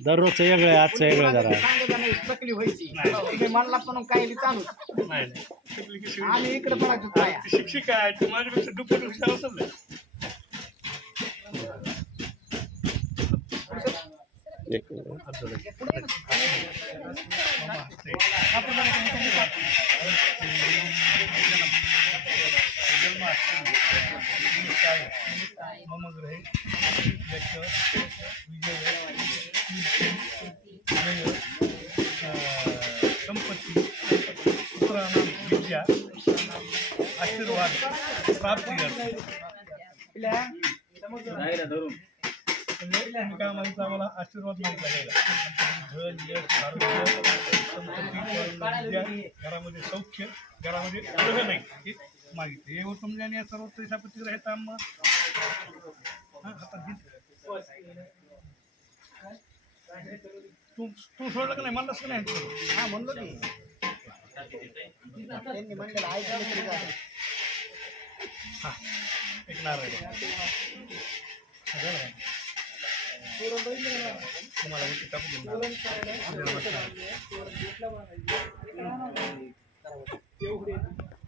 दररोजचं वेगळं आहे आजचं वेगळं जरा नाही चकली व्हायची तुम्ही म्हणला पण काही चालू. आम्ही इकडे पडायचो काय शिक्षिका आहे ती माझ्यापेक्षा दुप्पट हुशार असेल ना. मम ग्रहे यश विजय संपत्ती पुत्राणां विद्या आशीर्वाद प्राप्ती म्हणजे काय आम्हाला आशीर्वाद मागितला गेला धन यश आरोग्य संपत्ती घरामध्ये सौख्य घरामध्ये नाही मागितले हे समजा आणि या सर्व त्रिशापती ग्रह ताम हा, हातात घे. तू तू सोडलं का नाही म्हणलंस का नाही हा म्हणलो की त्यांनी म्हणलेलं ऐकलं तरी काय हा एक नारळ सगळं आहे. तुम्हाला उलटी टाकून देईन नारळ. हा. आहे घेतलं.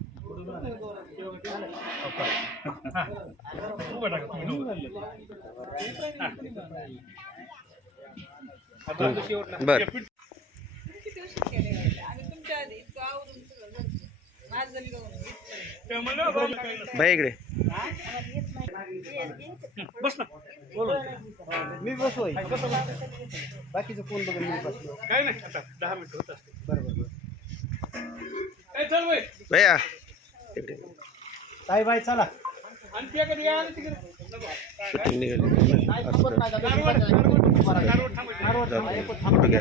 बाई इकडे. बस ना. बोल मी बसू बाकीचं कोण मी बसलो. काय नाही आता दहा मिनिटं होत असते बरोबर भैया. बाई चला. तिकडे. निघाली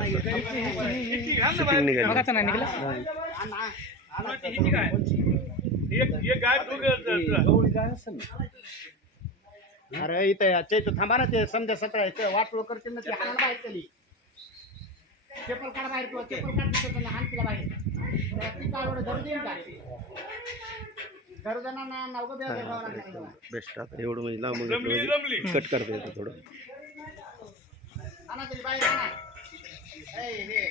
शूटिंग बाई. निघाली. दोघं अरे इथं चैत्र थांबा ना ते संध्या सतरा इथं वाटलो करते ना ते हाणायला बाहेर केली चप्पल काढ बाहेर किंवा चप्पल काढ तिथं त्यांना हाण तिला बाहेर. बेस्ट आता एवढं म्हणजे लांब कट करता येतं थोडं आणा तरी बाहेर आणा हे.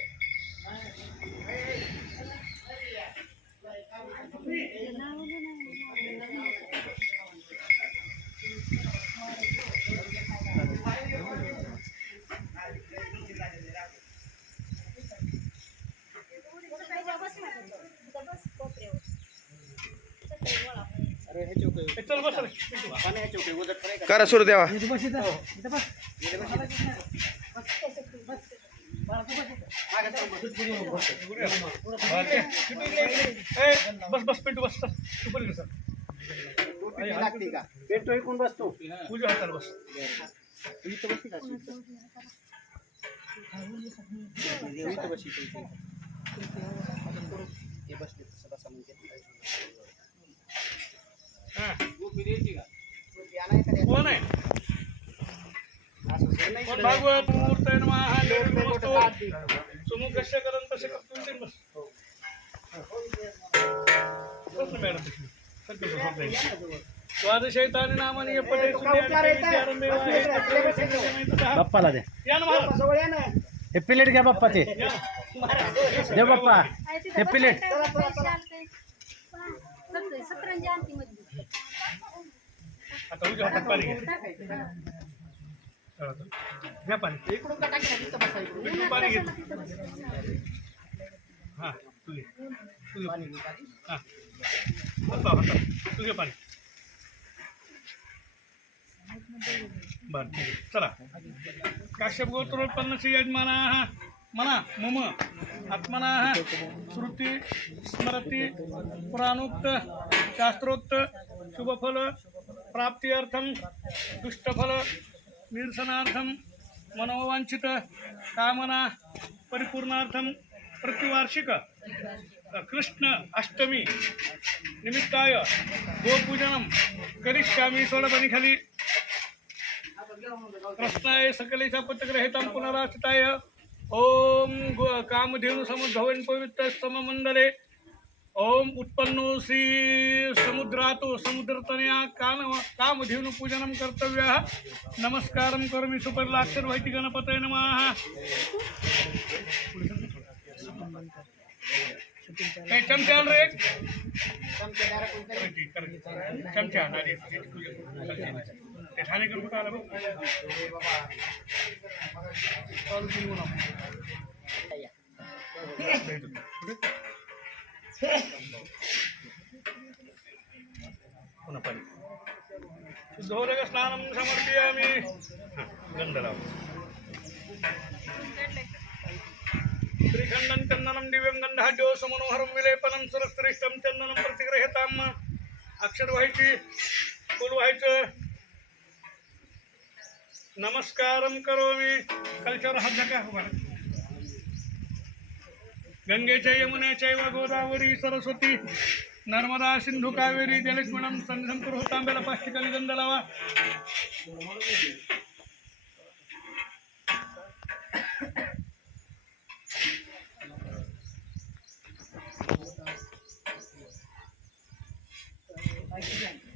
अरे हे चौक ए, चल बस रे. पाणी हे चौक उदट करायचं करा सुरू द्यावा ए, बस बस पिंटू बस चल. टोपी लागते का पेटो इकडून बसतो पूजा हाताला बस. बसती कोण आहे. भागवत मुहूर्त कर्तुं बस बस ना मॅडम नामानि हे. बाप्पाला द्या या ना महाराज. हे प्लेट घ्या बाप्पाचे. दे बाप्पा हे प्लेट हातात पाणी. घ्या चला, घ्या पाणी इकडून पाणी घे हा तू घे तू घे पाणी हा तू घे पाणी बर चला काश्यप यजमानाः मना मम आत्मनाः श्रुती स्मृती पुराणोक्त शास्त्रोक्त शुभफल प्राप्त्यर्थं दुष्टफल निरसनार्थं मनोवांछित कामना परिपूर्णार्थं प्रतिवार्षिक। कृष्ण अष्टमी निमित्ताय गोपूजनं करिष्यामि सोडपनिखलि कृष्णाय सकलेशा पत्रग्रहितं पुनरास्थिताय ॐ गो कामधेनु पवित्र ओम उत्पन्नो श्री समुद्रातो समुद्रतनया कान कामधेनु पूजनं कर्तव्य नमस्कारं करोमि सुपर्लाक्षर वैति गणपतये नमः काही चमचा आण रे चमचा आण, ते ठाणेकर कुठं आलं बघ पुन्हा पाणी शुद्धोदक स्नानं समर्पयामि गंध लाव श्रीखंडं चंदनं दिव्यं गंधाढ्यो समनोहरं विलेपनं सुरश्रेष्ठं चंदनं प्रतिगृह्यताम् अक्षर व्हायची फुल व्हायचं नमस्कारं करोमि. कल्चर हात झका गंगेच्या यमुनेच्या व गोदावरी सरस्वती. नर्मदा सिंधू कावेरी जलक्ष्मणम संघम होता तांब्याला पाच ठिकाणी गंध लावा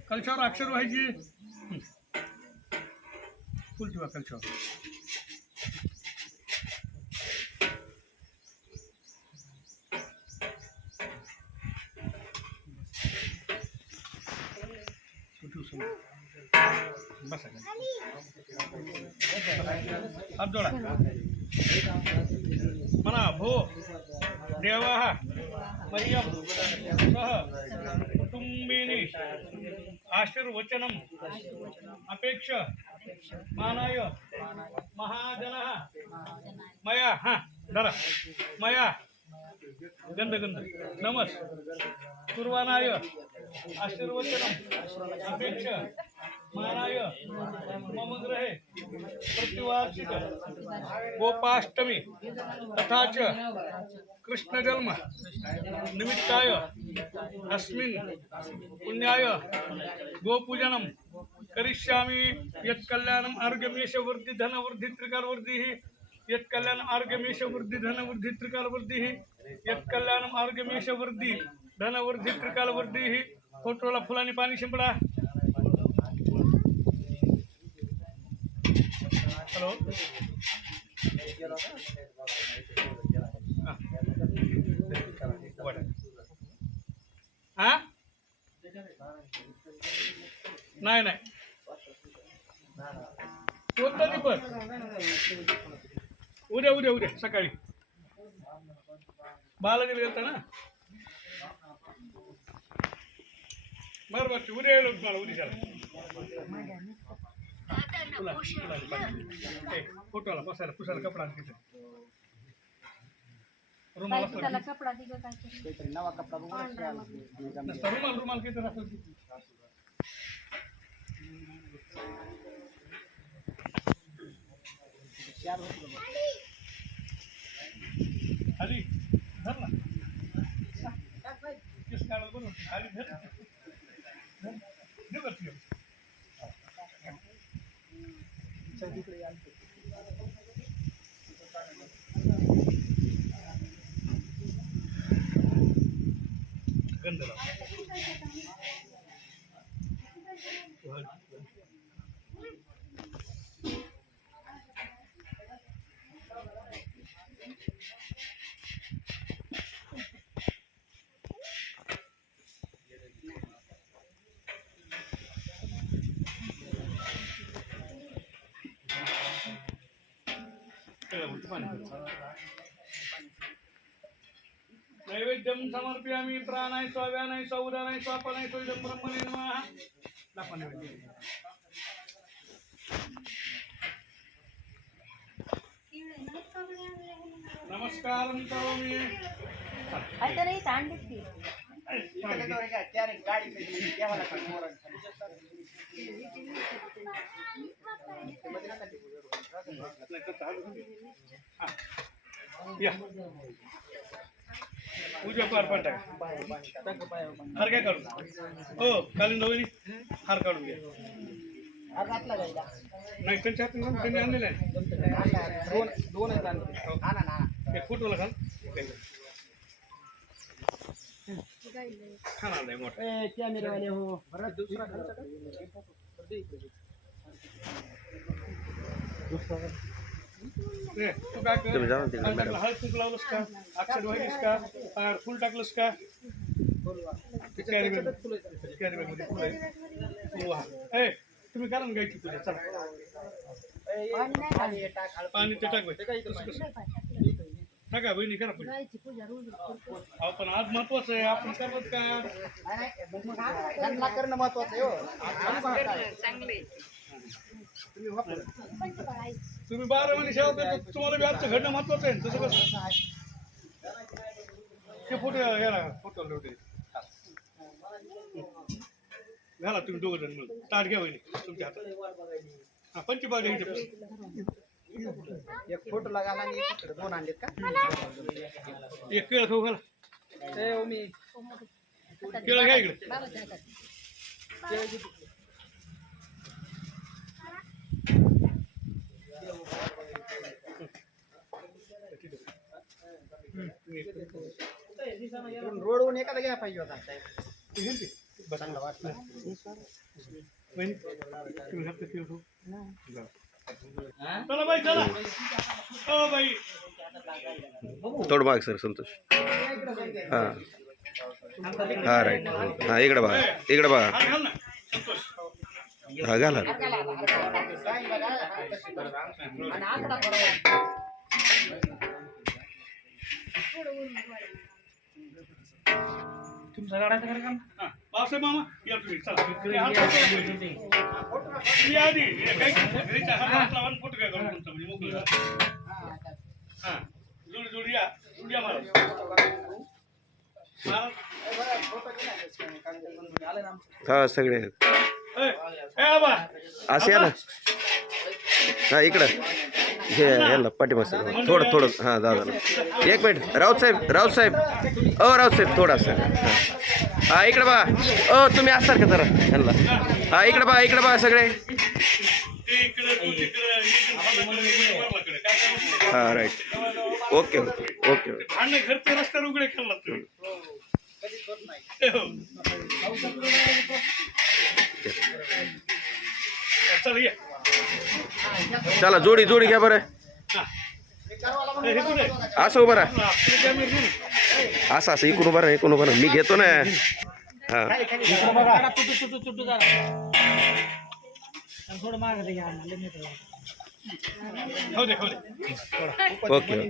कलशावर अक्षर व्हायची. फुल ठेवा कलशावर. जोडा. म्हणा भो देवा मरियम सह कुटुंबिनी आशीर्वचनम अपेक्ष मानाय महाजन मया हा धरा मया गंध गंध नमस कुर्वानाय आशीर्वचनम अपेक्ष मानाय मम गृहे प्रतिवार्षिक गोपाष्टमी तथा च कृष्णजन्म निमित्ताय अस्मिन् पुण्याय गोपूजनं करिष्यामि यत् कल्याणम् वृद्धि धनवृद्धि त्रिकालवृद्धिः यत्कल्याणम् आरोग्यमेष वृद्धि धनवृद्धि त्रिकालवृद्धिः यत्कल्याणम् आरोग्यमेष वृद्धि धनवृद्धि फोटोला फुलांनी पाणी शिंपडा. हॅलो. हां? नाही नाही. कोणतं दीपक उद्या उद्या उद्या सकाळी. बालाजीला गेलता ना? बरं बरं. उद्या येलो तुम्हाला उद्या फोटोला बसायला पुसायला कपडा तिथे रुमाल असला त्याला कपडा दिलं काय तरी. काहीतरी नवा कपडा बघून द्यायला लागतो. नसता रुमाल रुमाल किती असेल ते. चार होते बघ. खाली धर ना केस काढायला बरं होतं. खाली धर धर. दे बरं ठेव. चल तिकडे गंध నైవేద్యం సమర్పయామి ప్రాణాయ స్వాగానాయ సౌదానాయ స్వాపనాయ సోదం బ్రహ్మణి నమః లపన నమస్కారం కరోమి అయితే రే తాండికి గాడి या. पूजा पार पार टाका. हार काय काढून हो कालीन दवनी हार काढून घ्या. हा. नाही त्यांच्या हातून ना, त्यांनी आणलेला आहे. एक फुटवाला घाल एक छान आलाय मोठा. कॅमेरावाले हो. तुम्ही जावा ना तिकडे, मॅडम. हळद कुंकू लावलंस का? अक्षर वाहिलीस का? पायावर फुल टाकलंस का? कॅरी बॅग कॅरी बॅगमध्ये फुल आहे. ए तुम्ही गायची पूजा चला. पाणी ते टाक टाका बहिणी करा पूजा अहो पण आज महत्वाचं आहे. आपण करत का? हा, करणं महत्वाचं आहे हो. चांगले तुम्ही वापरा. तुम्ही बारा महिने सेवा करता तुम्हाला बी आजचं घडणं महत्वाचं आहे. तसं कसं? ते फोटो याला फोटो लोटे घाला तुम्ही दोघं जण मिळून. ताट घ्या वहिनी तुमच्या हातात. हा पंचपाळ घ्या इथे. एक फोटो लागायला आणि एक दोन आणलेत का? एक केळ खाऊ घाला. केळ घ्या इकडे. रोडवरून एखादा घ्या पाहिजे होता चांगला वाटला. चला बाई चला. हो बाई. थोडं माग सर संतोष. हां. हां राईट हां इकडे बघा. इकडे बघा. हा घाला हा, मामा या तुम्ही चला आधी हे काय घरीच्या हात फोटो तुमचा म्हणजे मोकळं. हा जुडी जुडी या जुडी या मला मारा. हा सगळे आहेत. ए, ए आबा असं या ना. हा इकडं. हे याला पाठीमाग थोडं थोडं. हां दादा एक मिनिट. राऊत साहेब राऊत साहेब. ओ राऊत साहेब थोडासा हां हा इकडे बघा ओ तुम्ही असाल का जरा? ह्यांना हा इकडे बघा इकडे बघा सगळे? हां right okay okay okay. Okay भांडणं चला जोडी जोडी घ्या बरं. असं उभं राहा. असं असं इकडून उभं राहा इकडून उभं राहा. मी घेतो ना. हां. Okay okay.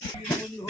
घेतलं.